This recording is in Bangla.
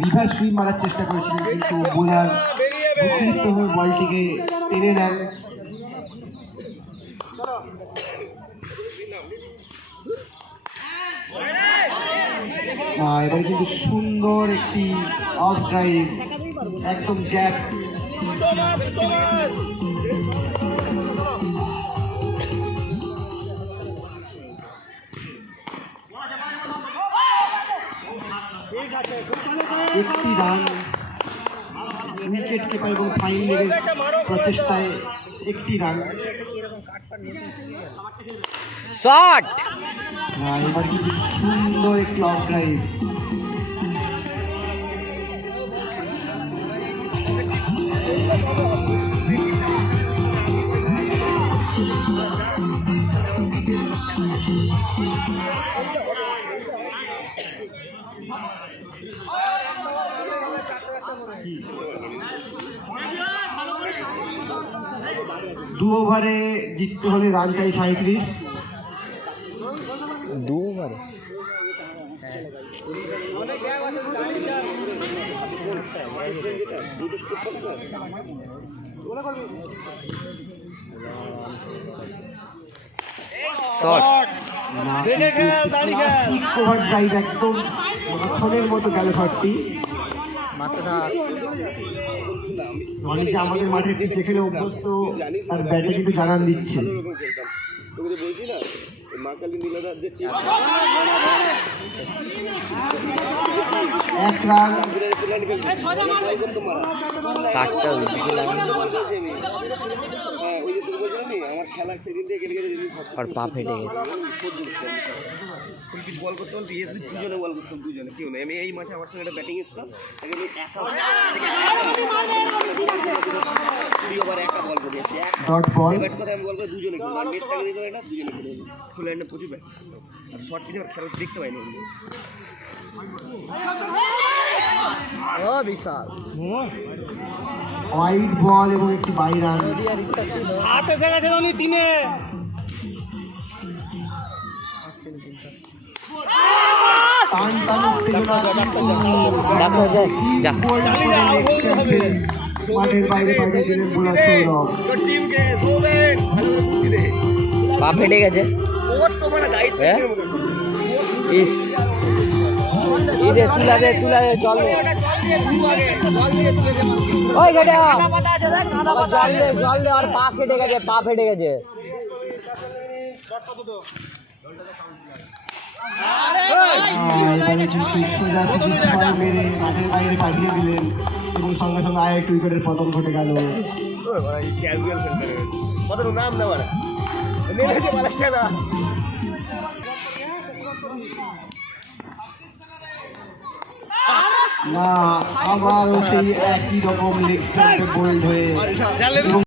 রিভার্স সুইং মারার চেষ্টা করেছিলেন কিন্তু বোলার অতিরিক্ত হয়ে বলটিকে টেনে নেন এবার কিন্তু সুন্দর একটি অফ ড্রাইভ একদম গ্যাপ একটি রান উইকেট কিপার এবং ফাইন লেগের প্রচেষ্টায় একটি রান শট আহ, এবার কিন্তু সুন্দর একটি অফ ড্রাইভ দু ওভারে জিততে হলে রান চাই সাঁত্রিশ দু ওভারে শট ওভার ড্রাইভ একদম মতো গেল শটটি মাত্রা মানে আমাদের মাঠে ঠিক যেখানে অভ্যস্ত তার ব্যাটে কিন্তু জানান দিচ্ছে। তোকে যে বলছি না ওই মা কালী নীলাদার যে টিম এক রান। কাঠটা ওইদিকে লাগে হ্যাঁ ওই যে নি আমার খেলা সেদিন থেকে গেলে গেলে আর পা ফেটে গেছে। বল করতে বলতে এসবি দুজনে বল করতাম দুজনে কেউ নেই। আমি এই মাঠে আমার সঙ্গে একটা ব্যাটিং এসতাম তাকে আমি ওভার একা বল করেছি এক ডট বল ব্যাট কথা আমি বল করে দুজনে খেলব আর নেট টাকে দিতে এটা দুজনে খেলে ফুল হ্যান্ডে প্রচুর ব্যাট আর শর্ট কিছু খেলা দেখতে পাইনি ও বিশাল। হোয়াইট বল এবং একটি বাই রান সাত এসে গেছে উনি তিনে। টান টান মাঠের বাইরে দিলেন বোলার সৌরভ। পা ফেটে গেছে। ওর তো দায়িত্ব হ্যাঁ? ইস। ফেটে গেছে গেছে এবং সঙ্গে সঙ্গে আরেক উইকেটের পতন ঘটে গেল কত নাম না মানে নেমেছে পালাচ্ছে না। না আবার সেই একই রকম স্ট্যান্ডে বোল্ড হয়ে